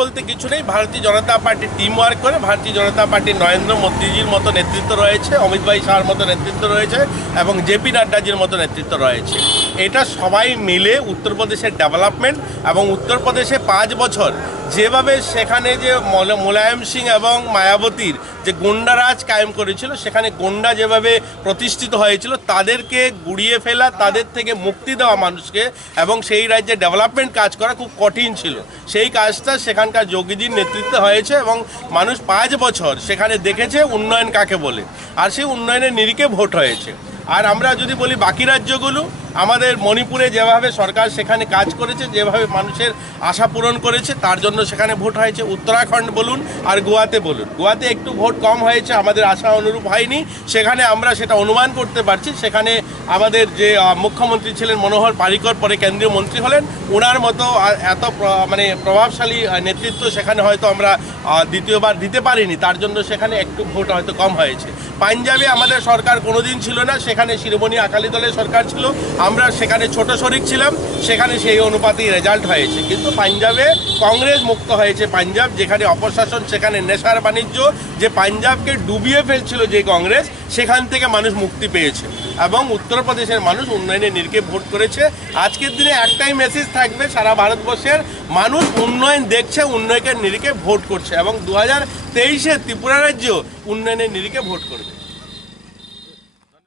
বলতে কিছু নেই। ভারতীয় জনতা পার্টি টিম ওয়ার্ক করে। ভারতীয় জনতা পার্টি নরেন্দ্র মোদীজির মতো নেতৃত্ব রয়েছে, অমিত ভাই শাহর মতো নেতৃত্ব রয়েছে এবং জেপি নাড্ডাজির মতো নেতৃত্ব রয়েছে। এটা সবাই মিলে উত্তরপ্রদেশের ডেভেলপমেন্ট এবং উত্তরপ্রদেশে 5 বছর যেভাবে সেখানে যে মুলায়ম সিং এবং মায়াবতীর যে গুন্ডারাজ কায়েম করেছিল, সেখানে গুন্ডা যেভাবে প্রতিষ্ঠিত হয়েছিল তাদেরকে গুড়িয়ে ফেলা, তাদের থেকে মুক্তি দেওয়া মানুষকে, এবং সেই রাজ্যে ডেভেলপমেন্ট কাজ করা খুব কঠিন ছিল। সেই কাজটা সেখানকার যোগীজির নেতৃত্বে হয়েছে এবং মানুষ 5 বছর সেখানে দেখেছে উন্নয়ন কাকে বলে, আর সেই উন্নয়নের নিরিখে ভোট হয়েছে। আর আমরা যদি বলি বাকি রাজ্যগুলো, আমাদের মণিপুরে যেভাবে সরকার সেখানে কাজ করেছে, যেভাবে মানুষের আশা পূরণ করেছে, তার জন্য সেখানে ভোট হয়েছে। উত্তরাখণ্ড বলুন আর গোয়াতে বলুন, গোয়াতে একটু ভোট কম হয়েছে, আমাদের আশা অনুরূপ হয়নি। সেখানে আমরা সেটা অনুমান করতে পারছি। সেখানে আমাদের যে মুখ্যমন্ত্রী ছিলেন মনোহর পারিকর, পরে কেন্দ্রীয় মন্ত্রী হলেন, ওনার মতো এত প্রভাবশালী নেতৃত্ব সেখানে হয়তো আমরা দ্বিতীয়বার দিতে পারিনি, তার জন্য সেখানে একটু ভোট হয়তো কম হয়েছে। পাঞ্জাবে আমাদের সরকার কোনোদিন ছিল না, সেখানে শিরোমণি আকালি দলের সরকার ছিল, আমরা সেখানে ছোট শরিক ছিলাম, সেখানে সেই অনুপাতেই রেজাল্ট হয়েছে। কিন্তু পাঞ্জাবে কংগ্রেস মুক্ত হয়েছে। পাঞ্জাব যেখানে অপশাসন, সেখানে নেশার বাণিজ্য, যে পাঞ্জাবকে ডুবিয়ে ফেলছিল যে কংগ্রেস, সেখান থেকে মানুষ মুক্তি পেয়েছে এবং উত্তরপ্রদেশের মানুষ উন্নয়নের নিরিখে ভোট করেছে। আজকের দিনে একটাই মেসেজ থাকবে, সারা ভারতবর্ষের মানুষ উন্নয়ন দেখছে, উন্নয়নের নিরিখে ভোট করছে এবং 2023-এ ত্রিপুরা রাজ্য উন্নয়নের নিরিখে ভোট করবে।